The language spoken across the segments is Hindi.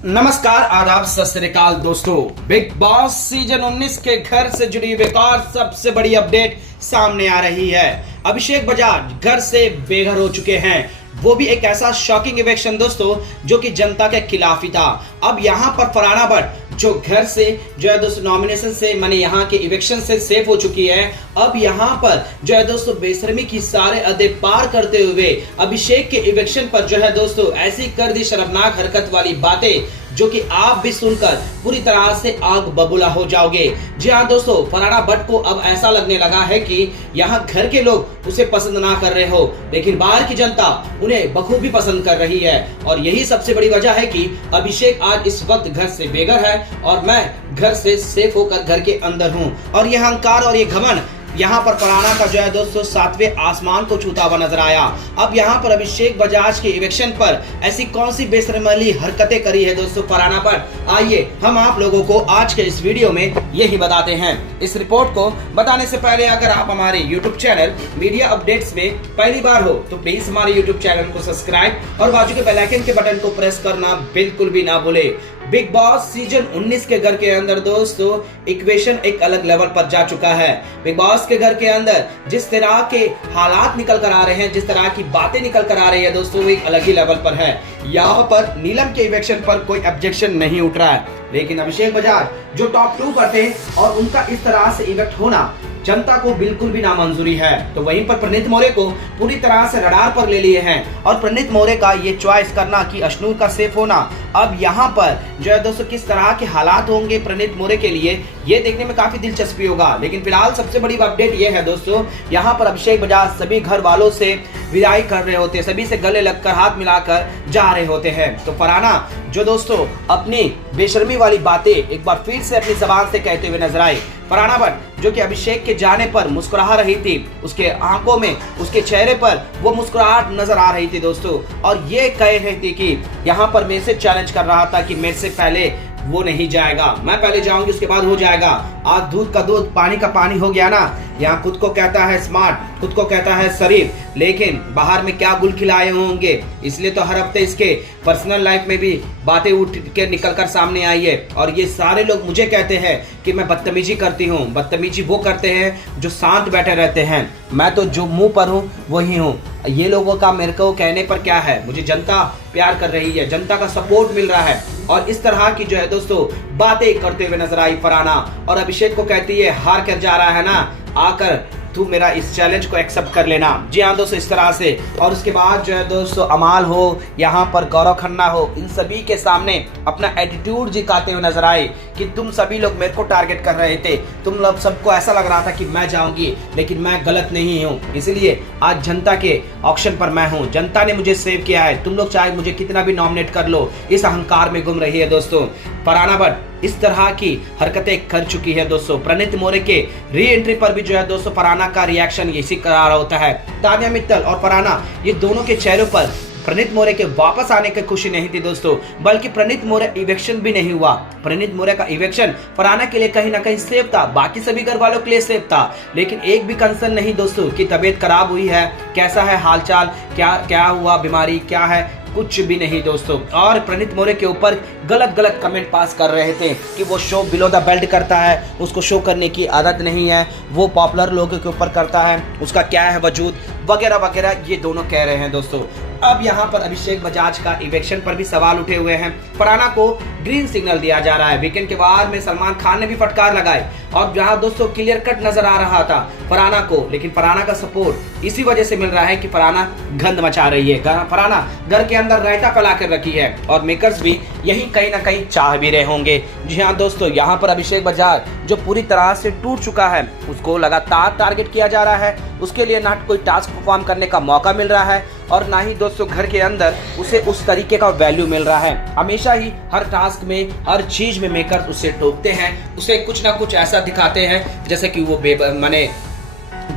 नमस्कार, आदाब, सत श्री अकाल दोस्तों। बिग बॉस सीजन 19 के घर से जुड़ी एक और सबसे बड़ी अपडेट सामने आ रही है। अभिषेक बजाज घर से बेघर हो चुके हैं, वो भी एक ऐसा शॉकिंग इवेक्शन दोस्तों जो कि जनता के खिलाफ ही था। अब यहाँ पर फरहाना भट्ट जो घर से जो है दोस्तों नॉमिनेशन से माने यहाँ के इवेक्शन से सेफ हो चुकी है, अब यहाँ पर जो है दोस्तों बेशर्मी की सारे अदे पार करते हुए अभिषेक के इवेक्शन पर जो है दोस्तों ऐसी कर दी शर्मनाक हरकत वाली बातें जो कि आप भी सुनकर पूरी तरह से आग बबूला हो जाओगे। जी हाँ दोस्तों, फरहाना भट्ट को अब ऐसा लगने लगा है कि यहाँ घर के लोग उसे पसंद ना कर रहे हो, लेकिन बाहर की जनता उन्हें बखूबी पसंद कर रही है। और यही सबसे बड़ी वजह है कि अभिषेक आज इस वक्त घर से बेघर है और मैं घर से सेफ होकर घर के अंदर हूँ। और यह अहंकार और ये घमंड यहाँ पर फरहाना का जो है दोस्तों सातवें आसमान को छूता हुआ नजर आया। अब यहाँ पर अभिषेक बजाज के इवेक्शन पर ऐसी कौन सी बेशर्मी हरकतें करी है दोस्तों फरहाना पर, आइए हम आप लोगों को आज के इस वीडियो में यही बताते हैं। इस रिपोर्ट को बताने से पहले अगर आप हमारे YouTube चैनल मीडिया अपडेट्स में पहली बार हो तो प्लीज हमारे YouTube चैनल को सब्सक्राइब और बाजू के बेल आइकन के बटन को प्रेस करना बिल्कुल भी ना भूले। बिग बॉस सीजन 19 के घर के अंदर दोस्तों इक्वेशन एक अलग लेवल पर जा चुका है। बिग बॉस के घर के अंदर जिस तरह के हालात निकल कर आ रहे हैं, जिस तरह की बातें निकल कर आ रही है दोस्तों, वो एक अलग ही लेवल पर है। यहाँ पर नीलम के इवेक्शन पर कोई ऑब्जेक्शन नहीं उठ रहा है, लेकिन अभिषेक बजाज जो टॉप 2 पर थे और उनका इस तरह से इवेक्ट होना जनता को बिल्कुल भी नामंजूरी है। तो वहीं पर प्रणीत मौर्य को पूरी तरह से रडार पर ले लिए हैं और प्रणीत मौर्य का ये चॉइस करना कि अश्नूर का सेफ होना, अब यहाँ पर जो है दोस्तों किस तरह के हालात होंगे प्रणीत मौर्य के लिए, ये देखने में काफी दिलचस्पी होगा। लेकिन फिलहाल सबसे बड़ी अपडेट ये है दोस्तों, यहाँ पर अभिषेक बजाज सभी घर वालों से विदाई कर रहे होते हैं, सभी से गले लगकर हाथ मिलाकर जा रहे होते हैं। तो फरहाना जो दोस्तों अपनी बेशर्मी वाली बातें एक बार फिर से अपनी जबान से कहते हुए नजर आए। फरहाना भट्ट जो कि अभिषेक के जाने पर मुस्कुरा रही थी, उसके आंखों में, उसके चेहरे पर वो मुस्कुराहट नजर आ रही थी दोस्तों, और ये कह रही थी कि यहाँ पर मेरे से चैलेंज कर रहा था कि मेरे से पहले वो नहीं जाएगा, मैं पहले जाऊंगी उसके बाद हो जाएगा। आज दूध का दूध पानी का पानी हो गया ना। यहाँ खुद को कहता है स्मार्ट, खुद को कहता है शरीफ, लेकिन बाहर में क्या गुल खिलाए होंगे, इसलिए तो हर हफ्ते इसके पर्सनल लाइफ में भी बातें उठ के निकल कर सामने आई है। और ये सारे लोग मुझे कहते हैं कि मैं बदतमीजी करती हूँ। बदतमीजी वो करते हैं जो शांत बैठे रहते हैं, मैं तो जो मुंह पर हूँ वही हूँ। ये लोगों का मेरे को कहने पर क्या है, मुझे जनता प्यार कर रही है, जनता का सपोर्ट मिल रहा है। और इस तरह की जो है दोस्तों बातें करते हुए नजर आई फरहाना, और अभिषेक को कहती है हार कर जा रहा है ना, आकर तू मेरा इस चैलेंज को एक्सेप्ट कर लेना। जी हाँ दोस्तों, इस तरह से। और उसके बाद जो है दोस्तों अमाल हो, यहाँ पर गौरव खन्ना हो, इन सभी के सामने अपना एटीट्यूड दिखाते हुए नजर आए कि तुम सभी लोग मेरे को टारगेट कर रहे थे, तुम लोग सबको ऐसा लग रहा था कि मैं जाऊंगी, लेकिन मैं गलत नहीं हूँ, इसलिए आज जनता के ऑप्शन पर मैं हूँ, जनता ने मुझे सेव किया है। तुम लोग चाहे मुझे कितना भी नॉमिनेट कर लो, इस अहंकार में गुम रही है दोस्तों फरहाना भट्ट। इस तरह की हरकतें कर चुकी है दोस्तों। प्रणीत मौर्य के री एंट्री पर भी जो है दोस्तों फरहाना का रिएक्शन इसी करार होता है। तानिया मित्तल और फरहाना ये दोनों के चेहरों पर प्रणीत मौर्य के वापस आने की खुशी नहीं थी दोस्तों, बल्कि प्रणीत मौर्य इवेक्शन भी नहीं हुआ। प्रणीत मौर्य का इवेक्शन फरहाना के लिए कहीं ना कहीं सेफ था, बाकी सभी घर वालों के लिए सेफ था, लेकिन एक भी कंसर्न नहीं दोस्तों कि तबीयत खराब हुई है, कैसा है हालचाल, क्या हुआ, बीमारी क्या है, कुछ भी नहीं दोस्तों। और प्रणीत मौर्य के ऊपर गलत गलत कमेंट पास कर रहे थे कि वो शो बिलो द बेल्ट करता है, उसको शो करने की आदत नहीं है, वो पॉपुलर लोगों के ऊपर करता है, उसका क्या है वजूद वगैरह वगैरह, ये दोनों कह रहे हैं दोस्तों। अब यहाँ पर अभिषेक बजाज का इवेक्शन पर भी सवाल उठे हुए हैं। फरहाना को ग्रीन सिग्नल दिया जा रहा है। वीकेंड के बाद में सलमान खान ने भी फटकार लगाई और जहाँ दोस्तों क्लियर कट नजर आ रहा था फरहाना को, लेकिन फरहाना का सपोर्ट इसी वजह से मिल रहा है कि फरहाना गंद मचा रही है, फरहाना घर के अंदर रायता फैला कर रखी है, और मेकर्स भी यही कहीं ना कहीं चाह भी रहे होंगे। जी हाँ दोस्तों, यहाँ पर अभिषेक बजाज जो पूरी तरह से टूट चुका है, उसको लगातार टारगेट किया जा रहा है, उसके लिए ना कोई टास्क परफॉर्म करने का मौका मिल रहा है और ना ही दोस्तों घर के अंदर उसे उस तरीके का वैल्यू मिल रहा है। हमेशा ही हर टास्क में, हर चीज में मेकर्स उसे टोकते हैं, उसे कुछ ना कुछ ऐसा दिखाते हैं जैसे कि वो माने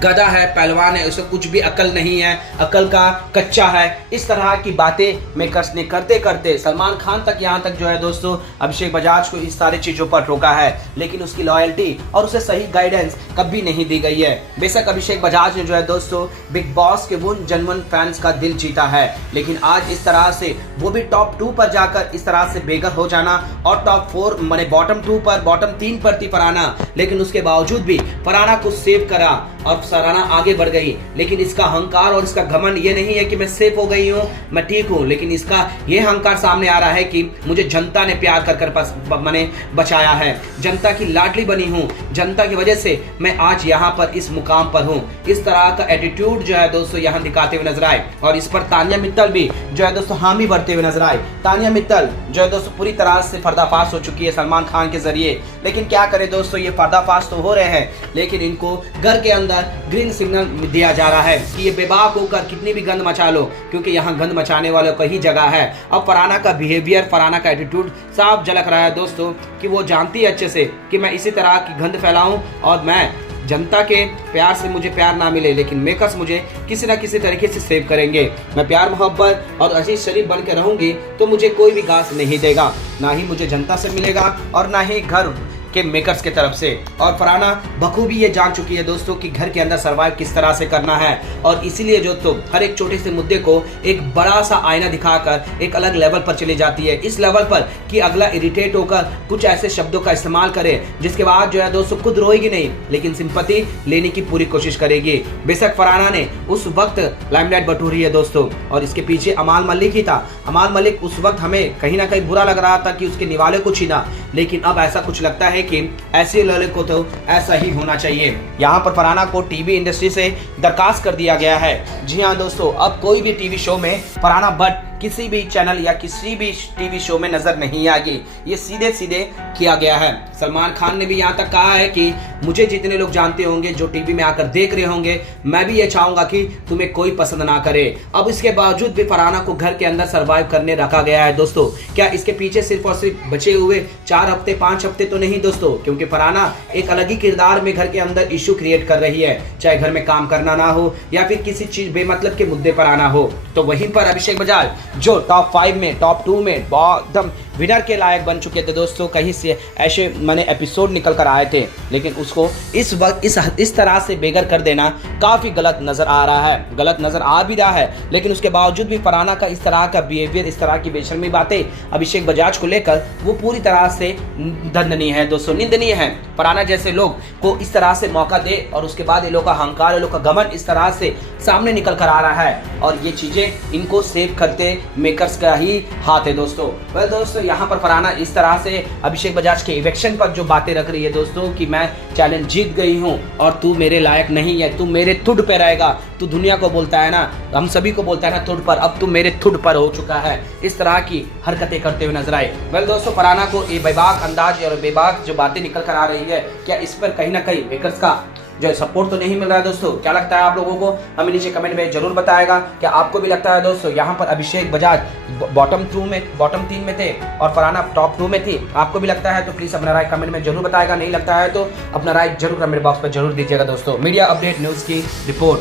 गधा है, पहलवान है, उसे कुछ भी अकल नहीं है, अकल का कच्चा है। इस तरह की बातें मेकर्स ने करते करते सलमान खान तक यहाँ तक जो है दोस्तों अभिषेक बजाज को इस सारी चीज़ों पर रोका है, लेकिन उसकी लॉयल्टी और उसे सही गाइडेंस कभी नहीं दी गई है। बेशक अभिषेक बजाज ने जो है दोस्तों बिग बॉस के वो जनवन फैंस का दिल जीता है, लेकिन आज इस तरह से वो भी टॉप 2 पर जाकर इस तरह से बेघर हो जाना और टॉप 4 माने बॉटम 2 पर बॉटम 3 पर थी फरहाना, लेकिन उसके बावजूद भी फरहाना को सेव करा और फरहाना आगे बढ़ गई। लेकिन इसका अहंकार और इसका घमंड ये नहीं है कि मैं सेफ हो गई हूँ, मैं ठीक हूँ, लेकिन इसका ये अहंकार सामने आ रहा है कि मुझे जनता ने प्यार कर मैंने बचाया है, जनता की लाडली बनी हूँ, जनता की वजह से मैं आज यहाँ पर इस मुकाम पर हूँ। इस तरह का एटीट्यूड जो है दोस्तों यहाँ दिखाते हुए नजर आए और इस पर तानिया मित्तल भी जो है दोस्तों हामी भरते हुए नजर आए। तानिया मित्तल जो है दोस्तों पूरी तरह से पर्दाफाश हो चुकी है सलमान खान के जरिए, लेकिन क्या करें दोस्तों, ये पर्दाफाश तो हो रहे हैं, लेकिन इनको घर के अंदर ग्रीन सिग्नल दिया जा रहा है कि ये बेबाक होकर कितनी भी गंद मचा लो, क्योंकि यहाँ गंद मचाने वालों का ही जगह है। अब फरहाना का बिहेवियर, फरहाना का एटीट्यूड साफ झलक रहा है दोस्तों कि वो जानती है अच्छे से कि मैं इसी तरह की गंद फैलाऊं और मैं जनता के प्यार से मुझे प्यार ना मिले, लेकिन मेकर्स मुझे किसी ना किसी तरीके से सेव करेंगे। मैं प्यार मोहब्बत और अजीज शरीफ बन के रहूंगी तो मुझे कोई भी घास नहीं देगा, ना ही मुझे जनता से मिलेगा और ना ही घर के मेकर्स के तरफ से। और फरहाना बखूबी ये जान चुकी है दोस्तों कि घर के अंदर सर्वाइव किस तरह से करना है, और इसीलिए जो तो हर एक छोटे से मुद्दे को एक बड़ा सा आईना दिखाकर एक अलग लेवल पर चली जाती है, इस लेवल पर कि अगला इरिटेट होकर कुछ ऐसे शब्दों का इस्तेमाल करे जिसके बाद जो है दोस्तों खुद रोएगी नहीं, लेकिन सिंपैथी लेने की पूरी कोशिश करेगी। बेशक फरहाना ने उस वक्त लाइमलाइट बटोरी है दोस्तों, और इसके पीछे अमाल मलिक ही था। अमाल मलिक उस वक्त हमें कहीं ना कहीं बुरा लग रहा था कि उसके निवाले को छीना, लेकिन अब ऐसा कुछ लगता है कि ऐसे लड़के को तो ऐसा ही होना चाहिए। यहाँ पर फरहाना को टीवी इंडस्ट्री से दरखास्त कर दिया गया है। जी हाँ दोस्तों, अब कोई भी टीवी शो में फरहाना भट्ट किसी भी चैनल या किसी भी टीवी शो में नजर नहीं आएगी, ये सीधे सीधे किया गया है। सलमान खान ने भी यहाँ तक कहा है कि मुझे जितने लोग जानते होंगे, जो टीवी में आकर देख रहे होंगे, मैं भी ये चाहूंगा कि तुम्हें कोई पसंद ना करे। अब इसके बावजूद भी फरहाना को घर के अंदर सर्वाइव करने रखा गया है दोस्तों। क्या इसके पीछे सिर्फ और सिर्फ बचे हुए 4 हफ्ते 5 हफ्ते तो नहीं दोस्तों, क्योंकि फरहाना एक अलग ही किरदार में घर के अंदर इश्यू क्रिएट कर रही है, चाहे घर में काम करना ना हो या फिर किसी चीज बेमतलब के मुद्दे पर आना हो। तो वहीं पर अभिषेक बजाज जो टॉप 5 में टॉप 2 में एकदम विनर के लायक बन चुके थे दोस्तों, कहीं से ऐसे मैंने एपिसोड निकल कर आए थे, लेकिन उसको इस वक्त इस तरह से बेघर कर देना काफ़ी गलत नज़र आ रहा है, गलत नज़र आ भी रहा है। लेकिन उसके बावजूद भी फरहाना का इस तरह का बिहेवियर, इस तरह की बेशर्मी बातें अभिषेक बजाज को लेकर वो पूरी तरह से दंडनीय है दोस्तों, निंदनीय है। फरहाना जैसे लोग को इस तरह से मौका दे और उसके बाद ये लोग का अहंकार, ये लोग का घमंड इस तरह से सामने निकल कर आ रहा है, और ये चीज़ें इनको सेव करते मेकर्स का ही हाथ है दोस्तों। वेल दोस्तों, यहाँ पर फरहाना इस तरह से अभिषेक बजाज के इवेक्शन पर जो बातें रख रही है दोस्तों कि मैं चैलेंज जीत गई हूँ और तू मेरे लायक नहीं है, तू मेरे थुड पे रहेगा, तू दुनिया को बोलता है ना, हम सभी को बोलता है ना थुड पर, अब तू मेरे थुड पर हो चुका है, इस तरह की हरकतें करते हुए नजर आए। वेल दोस्तों, फरहाना को ये बेबाक अंदाज और बेबाक जो बातें निकल कर आ रही है, क्या इस पर कहीं ना कहीं मेकर्स का जो सपोर्ट तो नहीं मिल रहा है दोस्तों? क्या लगता है आप लोगों को? हमें नीचे कमेंट में जरूर बताएगा। क्या आपको भी लगता है दोस्तों यहाँ पर अभिषेक बजाज बॉटम 3 में थे और फरहाना टॉप 2 में थी? आपको भी लगता है तो प्लीज अपना राय कमेंट में जरूर बताएगा। नहीं लगता है तो अपना राय जरूर कमेंट बॉक्स पर जरूर दीजिएगा दोस्तों। मीडिया अपडेट न्यूज की रिपोर्ट।